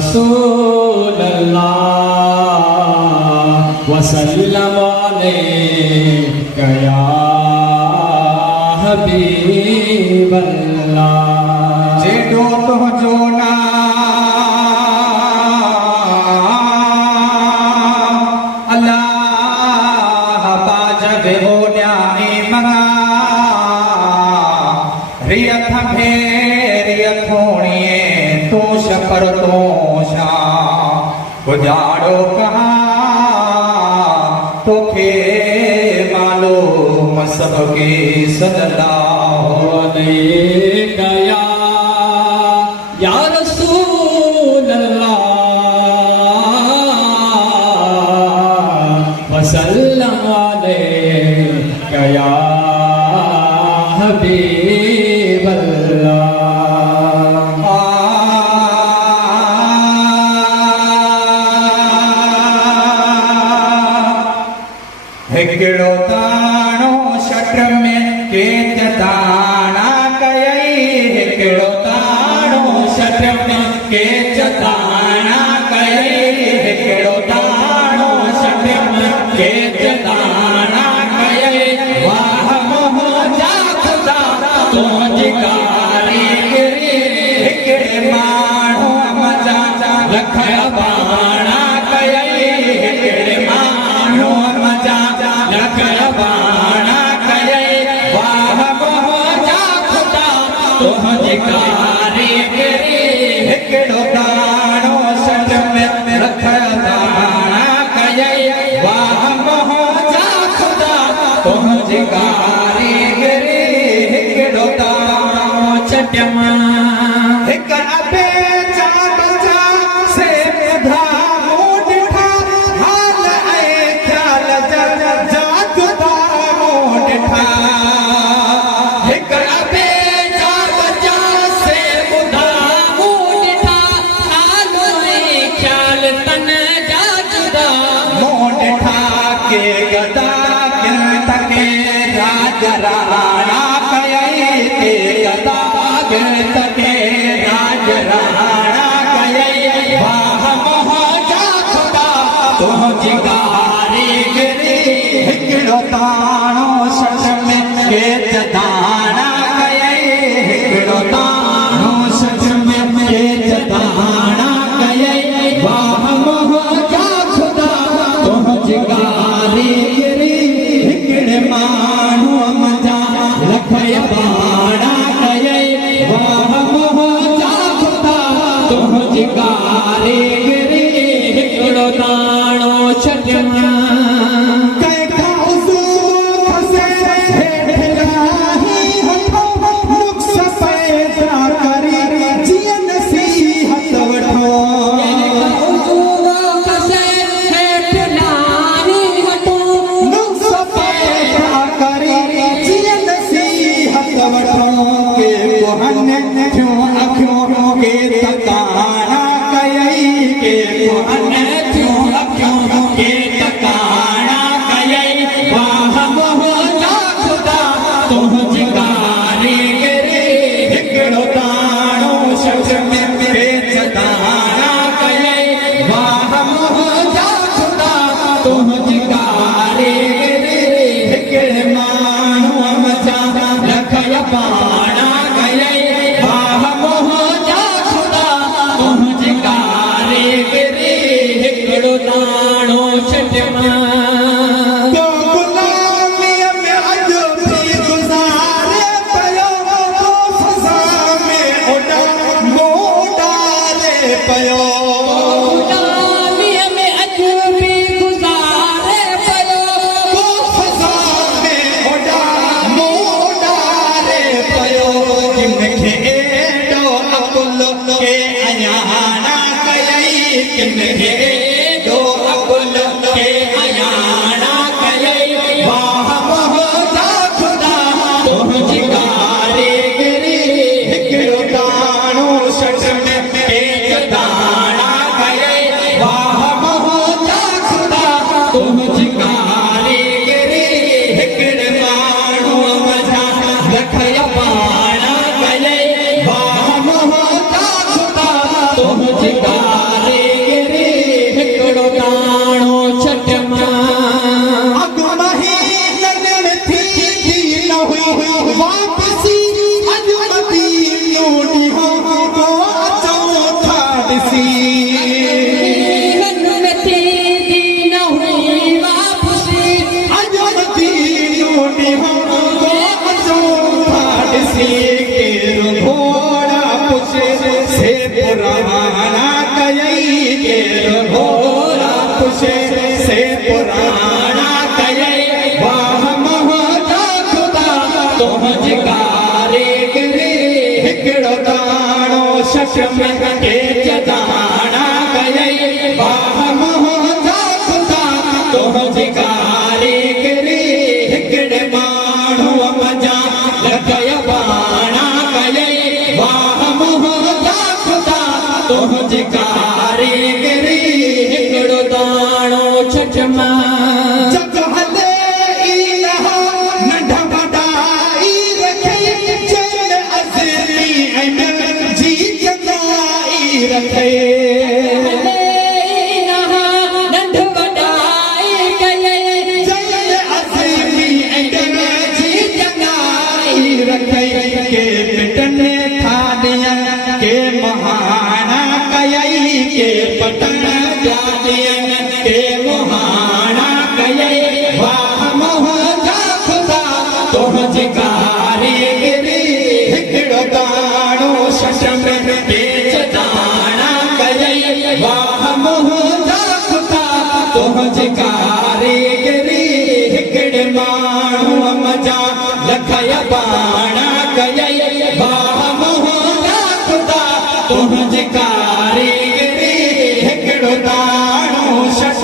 رسول الله وسلم عليك يا حبيب الله जेॾो तुंहिंजो नाम अल्लाह बाजब हो न्याई मंगा रियथ भेरिय थोड़िए तू शपर तो शा गुजारो कहाँ तोखे मालूम सबके सल्लल्लाहु अलैहि या रसूल अल्लाह वसल्लम अलैका या हबीब अल्लाह हिकिड़ो ताणो शट में के जताना कयई हिकिड़ो ताणो शट में के जताना कयई हिकिड़ो ताणो शट में के जताना कयई वाह मोहजा खुदा तुंहिंजी कारीगरी हिकिड़े माण्हू मजा लख बाणा कयई हिकिड़े माण्हू मजा लख बाणा कयई वाह मोहजा खुदा तुंहिंजी कारीगरी हिकिड़ो दाणो सच में लख बाणा कयई वाह मोहजा खुदा तुंहिंजी कारीगरी हिकिड़ो दाणो सच में हिक अबे चांद जा से ॿुधा मूं ॾिठा हाल ऐं ख़्याल जा जुदा मूं ॾिठा हिक अबे चांद जा से ॿुधा मूं ॾिठा हाल ऐं ख़्याल तन जा जुदा मूं ॾिठा के गदा गिरत के राज राणा कयई के गदा गिरत के राज राणा कयई वाह मोहजा खुदा तुंहिंजी कारीगरी हिकिड़ो ताणो सच में के जताना कयई हिकिड़ो ताणो सच में के जताना कयई वाह मोहजा खुदा तुंहिंजी कारीगरी हिकिड़े माण्हू मजा लख बाणा कयई वाह मोहजा खुदा तुंहिंजी कारीगरी हिकिड़ो ताणो छॾ तुंहिंजी कारीगरी हिकिड़ो ताणो सच में के जताना कयई वाह मोहजा खुदा तुंहिंजी कारीगरी हिकिड़े माण्हू मजा लख बाणा कयई वाह मोहजा खुदा तुंहिंजी कारीगरी हिकिड़ो ताणो छॾ तुंहिंजी कारीगरी हिकिड़े माण्हू मजा लख बाणा कयई वाह मोहजा खुदा तुंहिंजी प्राणा कयई वाह मोहजा खुदा तुंहिंजी कारीगरी हिकिड़ो दाणो शश में के जदाना कयई वाह मोहजा खुदा तुंहिंजी कारीगरी हिकिड़े माण्हूअ मजा लॻय बाणा कयई वाह मोहजा खुदा तुंहिंजी कारीगरी हिकिड़ो दाणो छठ मां जग हले ई रहा नंढा वॾा ई रखे चल अज़ली ऐं जी जॻाई रखे के पिटने थालियन के महाना कयई के पटन जालियन के मुहाना कयई वाह मोहजा खुदा तुंहिंजी कारीगरी हिकिड़ो दाणो शश में के जदाना कयई वाह मोहजा खुदा तुंहिंजी कारीगरी हिकिड़े माण्हूअ मजा लखय बाणा कयई वाह मोहजा खुदा तुंहिंजी कारीगरी हिकिड़ो दाणो शश